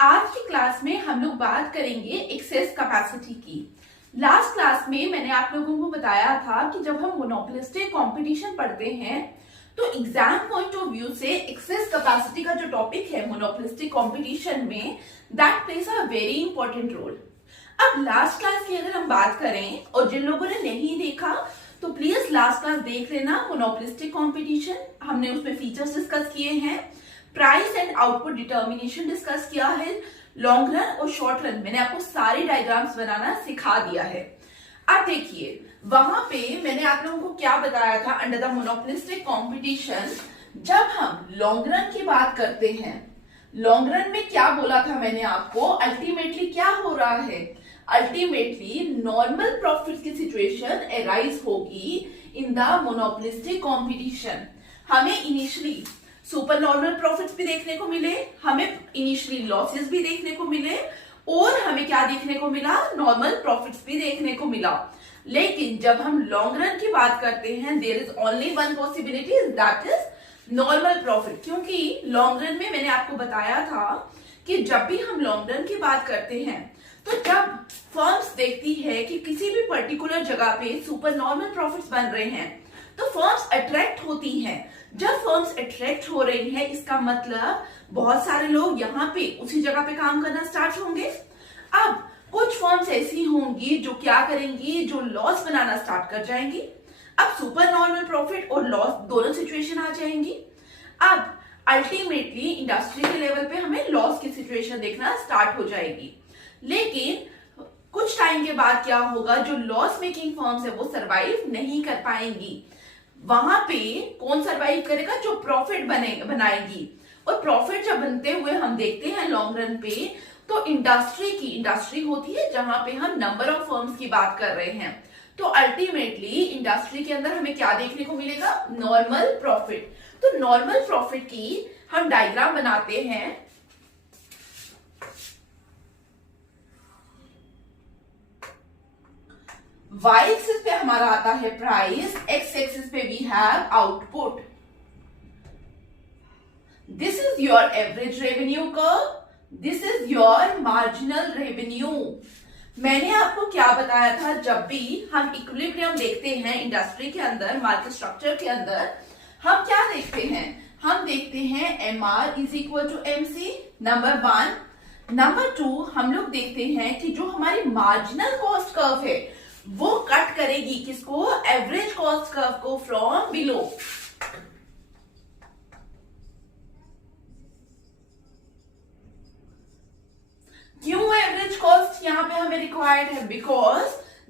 आज की क्लास में हम लोग बात करेंगे एक्सेस कैपेसिटी की। लास्ट क्लास में मैंने आप लोगों को बताया था कि जब हम मोनोपोलिस्टिक कंपटीशन पढ़ते हैं तो एग्जाम पॉइंट ऑफ व्यू से एक्सेस कैपेसिटी का जो टॉपिक है मोनोपोलिस्टिक कंपटीशन में that plays a very important role. अब लास्ट क्लास की अगर हम बात करें और जिन लोगों ने नहीं देखा तो प्लीज लास्ट क्लास देख लेना। मोनोपोलिस्टिक कंपटीशन हमने उसमें फीचर्स डिस्कस किए हैं, price and output determination discuss किया है, लॉन्ग रन और शॉर्ट रन मैंने आपको सारे डायग्राम्स बनाना सिखा दिया है। अब देखिए वहां पे मैंने आप लोगों को क्या बताया था अंडर द मोनोपोलिस्टिक कंपटीशन। जब हम लॉन्ग रन की बात करते हैं, लॉन्ग रन में क्या बोला था मैंने आपको, अल्टीमेटली क्या हो रहा है, अल्टीमेटली नॉर्मल प्रॉफिट की सिचुएशन अराइज होगी इन द मोनोपोलिस्टिक कंपटीशन। हमें इनिशियली सुपर नॉर्मल प्रॉफिट्स भी देखने को मिले, हमें इनिशियली लॉसेस भी देखने को मिले और हमें क्या देखने को मिला, नॉर्मल प्रॉफिट्स भी देखने को मिला। लेकिन जब हम लॉन्ग रन की बात करते हैं there is only one possibility that is normal profit. क्योंकि लॉन्ग रन में मैंने आपको बताया था कि जब भी हम लॉन्ग रन की बात करते हैं तो जब फर्म्स देखती है कि किसी भी पर्टिकुलर जगह पे सुपर नॉर्मल प्रॉफिट्स बन रहे हैं तो फर्म्स अट्रैक्ट होती हैं। जब फर्म्स अट्रैक्ट हो रही है इसका मतलब बहुत सारे लोग यहाँ पे उसी जगह पे काम करना स्टार्ट होंगे। अब कुछ फर्म्स ऐसी होंगी जो क्या करेंगी, जो लॉस बनाना स्टार्ट कर जाएंगी। अब सुपर नॉर्मल प्रॉफिट और लॉस दोनों सिचुएशन आ जाएंगी। अब अल्टीमेटली इंडस्ट्री के लेवल पे हमें लॉस की सिचुएशन देखना स्टार्ट हो जाएगी। लेकिन कुछ टाइम के बाद क्या होगा, जो लॉस मेकिंग फर्म्स है वो सरवाइव नहीं कर पाएंगी। वहां पे कौन सरवाइव करेगा, जो प्रॉफिट बनाएगी। और प्रॉफिट जब बनते हुए हम देखते हैं लॉन्ग रन पे तो इंडस्ट्री होती है जहां पे हम नंबर ऑफ फर्म्स की बात कर रहे हैं। तो अल्टीमेटली इंडस्ट्री के अंदर हमें क्या देखने को मिलेगा, नॉर्मल प्रॉफिट। तो नॉर्मल प्रॉफिट की हम डायग्राम बनाते हैं। y एक्सिस पे हमारा आता है प्राइस, x एक्सिस पे we have output. This is your average revenue curve, this is your marginal revenue. मैंने आपको क्या बताया था, जब भी हम इक्विलिब्रियम देखते हैं इंडस्ट्री के अंदर, मार्केट स्ट्रक्चर के अंदर, हम क्या देखते हैं, हम देखते हैं MR is equal to MC, number 1। Number 2 हम लोग देखते हैं कि जो हमारी मार्जिनल कॉस्ट कर्व है वो कट करेगी किसको, एवरेज कॉस्ट कर्व को फ्रॉम बिलो। क्यों एवरेज कॉस्ट यहां पे हमें रिक्वायर्ड है, बिकॉज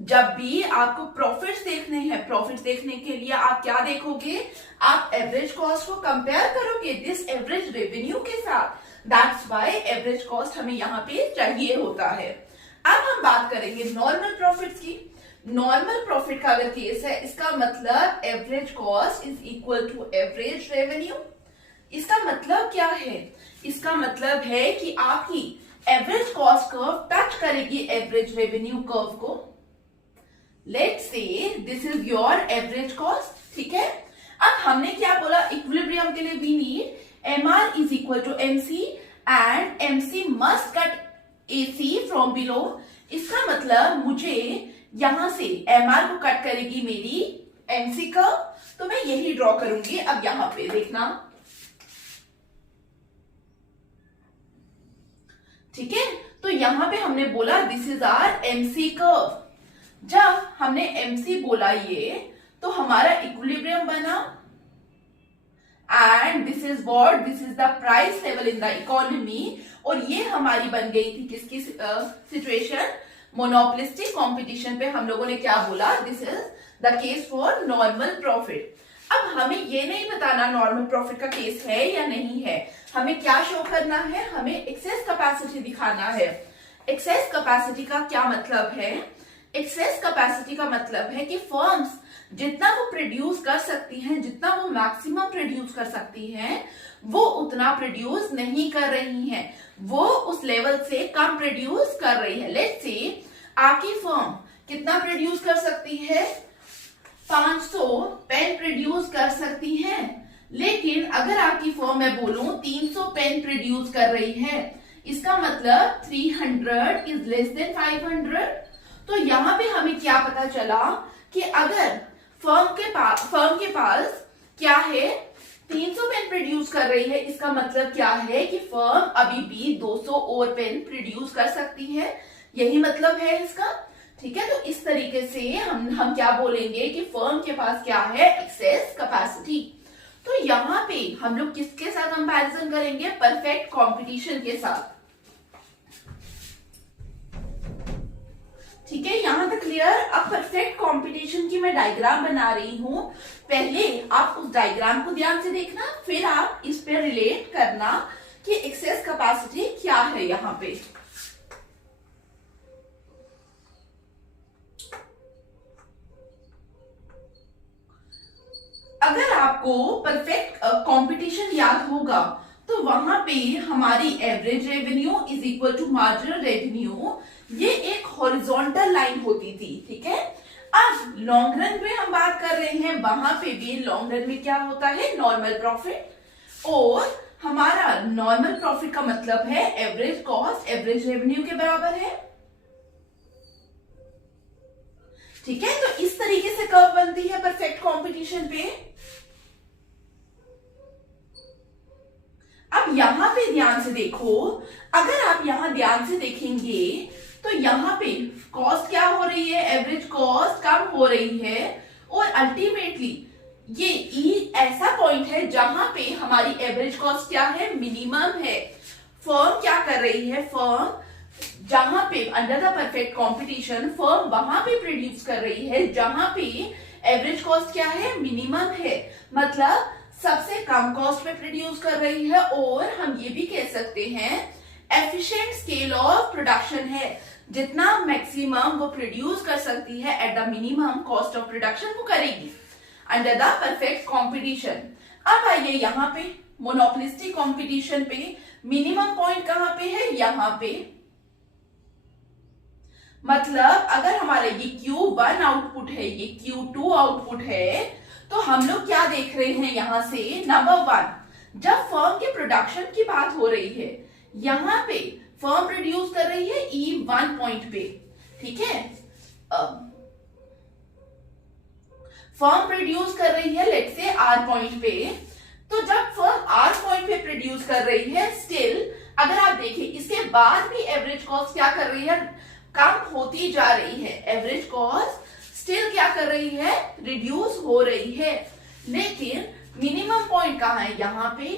जब भी आपको प्रॉफिट्स देखने हैं, प्रॉफिट्स देखने के लिए आप क्या देखोगे, आप एवरेज कॉस्ट को कंपेयर करोगे दिस एवरेज रेवेन्यू के साथ। दैट्स व्हाई एवरेज कॉस्ट हमें यहाँ पे चाहिए होता है। अब हम बात करेंगे नॉर्मल प्रॉफिट्स की। नॉर्मल प्रॉफिट का अगर केस है, इसका मतलब average cost is equal to average revenue. इसका मतलब क्या है, इसका मतलब है कि आपकी एवरेज कॉस्ट कर्व टच करेगी एवरेज रेवेन्यू कर्व को। Let's say this is your average cost, ठीक है। अब हमने क्या बोला, इक्विलिब्रियम के लिए we need MR is equal to MC and MC must cut AC from below. इसका मतलब मुझे यहां से MR को कट करेगी मेरी MC कर्व, तो मैं यही ड्रॉ करूंगी। अब यहां पे देखना, ठीक है। तो यहां पे हमने बोला this is our MC curve. जब हमने MC बोला ये, तो हमारा इक्विलिब्रियम बना and this is what, this is the price level in the economy. और ये हमारी बन गई थी किसकी सिचुएशन, मोनोपोलिस्टिक कंपटीशन पे हम लोगों ने क्या बोला, this is the case for normal profit. अब हमें ये नहीं बताना नॉर्मल प्रॉफिट का केस है या नहीं है, हमें क्या शो करना है, हमें एक्सेस कैपेसिटी दिखाना है। एक्सेस कैपेसिटी का क्या मतलब है, एक्सेस कैपेसिटी का मतलब है कि फर्म्स जितना वो प्रोड्यूस कर सकती हैं, जितना वो मैक्सिमम प्रोड्यूस कर सकती हैं, वो उतना प्रोड्यूस नहीं कर रही हैं, वो उस लेवल से कम प्रोड्यूस कर रही है। लेट्स से आपकी फर्म कितना प्रोड्यूस कर सकती है, 500 पेन प्रोड्यूस कर सकती है। लेकिन अगर आपकी फर्म मैं बोलूं 300 पेन प्रोड्यूस कर रही है, इसका मतलब 300 इज लेस देन 500। तो यहाँ पे हमें क्या पता चला कि अगर फर्म के पास क्या है, 300 पेन प्रोड्यूस कर रही है, इसका मतलब क्या है कि फर्म अभी भी 200 और पेन प्रोड्यूस कर सकती है, यही मतलब है इसका। ठीक है, तो इस तरीके से हम क्या बोलेंगे कि फर्म के पास क्या है, एक्सेस कैपेसिटी। तो यहाँ पे हम लोग किसके साथ कंपैरिजन करेंगे, परफेक्ट कंपटीशन के साथ। ठीक है, यहां तक क्लियर। अब परफेक्ट कंपटीशन की मैं डायग्राम बना रही हूं, पहले आप उस डायग्राम को ध्यान से देखना, फिर आप इस पे रिलेट करना कि एक्सेस कैपेसिटी क्या है यहां पे। अगर आपको परफेक्ट कंपटीशन याद होगा तो वहां पे हमारी average revenue is equal to marginal revenue, ये एक हॉरिजॉन्टल लाइन होती थी। ठीक है, अब लॉन्ग रन में हम बात कर रहे हैं, वहां पे भी लॉन्ग रन में क्या होता है, नॉर्मल प्रॉफिट। और हमारा नॉर्मल प्रॉफिट का मतलब है एवरेज कॉस्ट एवरेज रेवेन्यू के बराबर है। ठीक है, तो इस तरीके से कर्व बनती है परफेक्ट कंपटीशन पे। अब यहां पे ध्यान से देखो, अगर आप यहां ध्यान से देखेंगे तो यहां पे कॉस्ट क्या हो रही है, एवरेज कॉस्ट कम हो रही है, और अल्टीमेटली ये ई ऐसा पॉइंट है जहां पे हमारी एवरेज कॉस्ट क्या है, मिनिमम है। फर्म क्या कर रही है, फर्म जहां पे under the perfect competition firm वहां पे प्रोड्यूस कर रही है जहां पे एवरेज कॉस्ट क्या है, मिनिमम है, मतलब सबसे कम कॉस्ट पे प्रोड्यूस कर रही है। और हम ये भी कह सकते हैं एफिशिएंट स्केल ऑफ प्रोडक्शन है, जितना मैक्सिमम वो प्रोड्यूस कर सकती है at the minimum cost of production वो करेगी अंडर द परफेक्ट कंपटीशन। अब आइए यहाँ पे मोनोपोलिस्टिक कंपटीशन पे मिनिमम पॉइंट कहां पे है, यहां पे। मतलब अगर हमारा ये Q1 आउटपुट है, ये Q2 आउटपुट है, तो हम लोग क्या देख रहे हैं यहां से, नंबर 1, जब फर्म के प्रोडक्शन की बात हो रही है, यहां पे फर्म प्रोड्यूस कर रही है E1 पॉइंट पे। ठीक है, फर्म प्रोड्यूस कर रही है लेट्स से R पॉइंट पे। तो जब फर्म R पॉइंट पे प्रोड्यूस कर रही है, स्टिल अगर आप देखें इसके बाद भी एवरेज कॉस्ट क्या कर रही है, कम होती जा रही है। एवरेज कॉस्ट स्टिल क्या कर रही है, रिड्यूस हो रही है। लेकिन मिनिमम पॉइंट कहां है, यहां पे।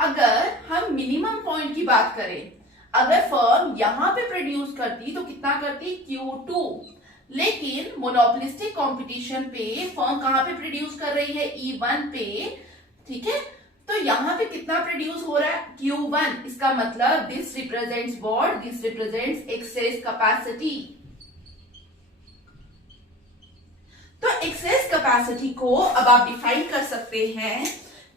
अगर हम मिनिमम पॉइंट की बात करें, अगर फर्म यहां पे प्रोड्यूस करती तो कितना करती, Q2। लेकिन मोनोपोलिस्टिक कंपटीशन पे फर्म कहां पे प्रोड्यूस कर रही है, E1 पे। ठीक है, तो यहां पे कितना प्रोड्यूस हो रहा है, Q1। इसका मतलब this represents what, this represents access capacity. तो एक्सेस कैपेसिटी को अब आप डिफाइन कर सकते हैं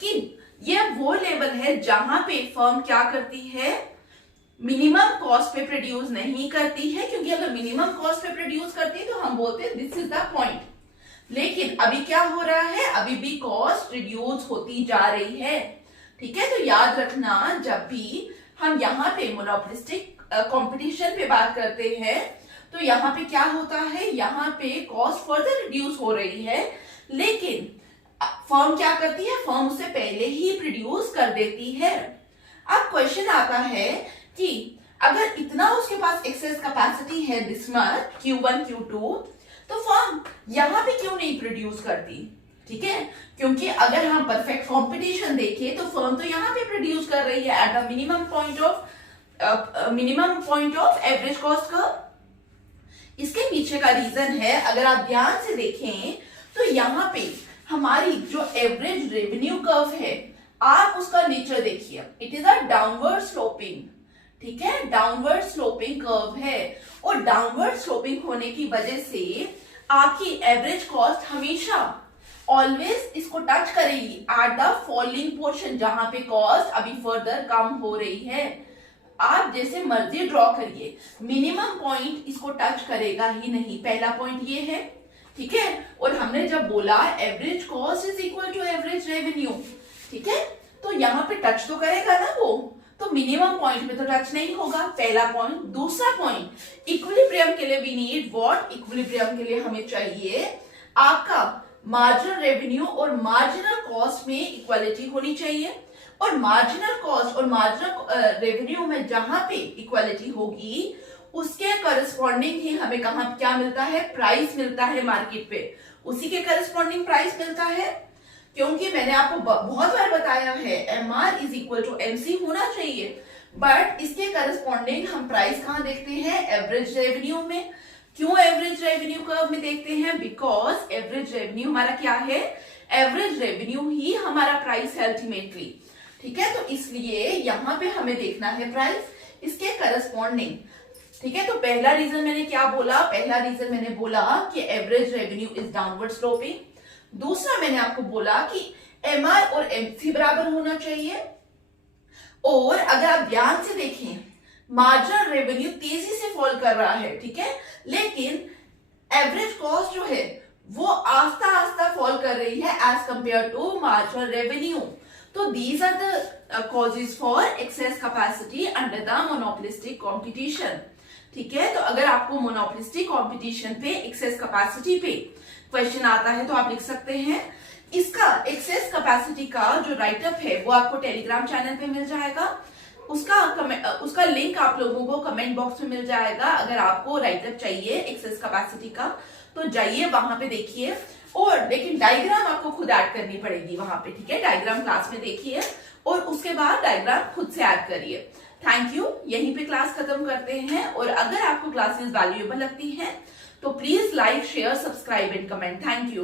कि यह वो लेवल है जहां पे फर्म क्या करती है, मिनिमम कॉस्ट पे प्रोड्यूस नहीं करती है, क्योंकि अगर मिनिमम कॉस्ट पे प्रोड्यूस करती है तो हम बोलते हैं दिस इज द पॉइंट। लेकिन अभी क्या हो रहा है, अभी भी कॉस्ट रिड्यूस होती जा रही है। ठीक है, तो याद रखना जब भी हम यहाँ पे मोनोपोलिस्टिक कंपटीशन पे बात करते हैं तो यहाँ पे क्या होता है, यहाँ पे कॉस्ट फर्दर रिड्यूस हो रही है, लेकिन फर्म क्या करती है, फर्म उससे पहले ही प्रोड्यूस कर देती है। अब क्वेश्चन आता है कि अगर इतना उसके पास एक्सेस कैपेसिटी है दिस मच, Q1 Q2, तो फर्म यहां पे क्यों नहीं प्रोड्यूस करती। ठीक है, क्योंकि अगर हम परफेक्ट कंपटीशन देखें तो फर्म तो यहां पे प्रोड्यूस कर रही है at the minimum point of average cost curve. इसके पीछे का रीजन है, अगर आप ध्यान से देखें तो यहाँ पे हमारी जो एवरेज रेवेन्यू कर्व है, आप उसका नेचर देखिए, it is a downward sloping. ठीक है, डाउनवर्ड स्लोपिंग कर्व है, और डाउनवर्ड स्लोपिंग होने की वजह से आपकी एवरेज कॉस्ट हमेशा ऑलवेज इसको टच करेगी एट द फॉलिंग पोर्शन, जहां पे कॉस्ट अभी फर्दर कम हो रही है। आप जैसे मर्जी ड्रॉ करिए, मिनिमम पॉइंट इसको टच करेगा ही नहीं, पहला पॉइंट ये है। ठीक है, और हमने जब बोला average cost is equal to average revenue, ठीक है, तो यहाँ पे टच तो करेगा ना वो, तो मिनिमम पॉइंट में तो टच नहीं होगा, पहला पॉइंट। दूसरा पॉइंट, इक्विलिब्रियम के लिए वी नीड व्हाट, इक्विलिब्रियम के लिए हमें चाहिए आपका मार्जिनल रेवेन्यू और मार्जिनल कॉस्ट में इक्वालिटी होनी चाहिए। और मार्जिनल कॉस्ट और मार्जिनल रेवेन्यू में जहां पे इक्वालिटी होगी उसके करस्पॉन्डिंग ही हमें कहां क्या मिलता है, प्राइस मिलता है मार्केट पे, उसी के करस्पॉन्डिंग प्राइस मिलता है। क्योंकि मैंने आपको बहुत बार बताया है MR is equal to MC होना चाहिए, बट इसके करस्पॉन्डिंग हम प्राइस कहां देखते हैं, एवरेज रेवेन्यू में। क्यों एवरेज रेवेन्यू कर्व में देखते हैं, बिकॉज एवरेज रेवेन्यू हमारा क्या है, एवरेज रेवेन्यू ही हमारा प्राइस है अल्टीमेटली, ठीक है। तो इसलिए यहां पे हमें देखना है प्राइस इसके करस्पॉन्डिंग, ठीक है। तो पहला रीजन मैंने क्या बोला, पहला रीजन मैंने बोला कि average revenue is downward sloping. दूसरा मैंने आपको बोला कि MR और MC बराबर होना चाहिए। और अगर आप ध्यान से देखें मार्जिनल रेवेन्यू तेजी से फॉल कर रहा है, ठीक है, लेकिन एवरेज कॉस्ट जो है वो आस्ता आस्ता फॉल कर रही है as compare to marginal revenue. तो these are the causes for excess capacity under the monopolistic competition, ठीक है। तो अगर आपको मोनोपोलिस्टिक कंपटीशन पे एक्सेस कैपेसिटी पे क्वेश्चन आता है तो आप लिख सकते हैं। इसका एक्सेस कैपेसिटी का जो राइटअप है वो आपको टेलीग्राम चैनल पे मिल जाएगा, उसका लिंक आप लोगों को कमेंट बॉक्स में मिल जाएगा। अगर आपको राइटअप चाहिए एक्सेस कैपेसिटी का तो जाइए वहां पे देखिए, और लेकिन डायग्राम आपको खुद ऐड करनी पड़ेगी वहां पे, ठीक है। डायग्राम क्लास में देखिए और उसके बाद डायग्राम खुद से ऐड करिए। थैंक यू, यहीं पे क्लास खत्म करते हैं। और अगर आपको क्लासेस वैल्यूएबल लगती हैं तो please like, share, subscribe and comment. Thank you.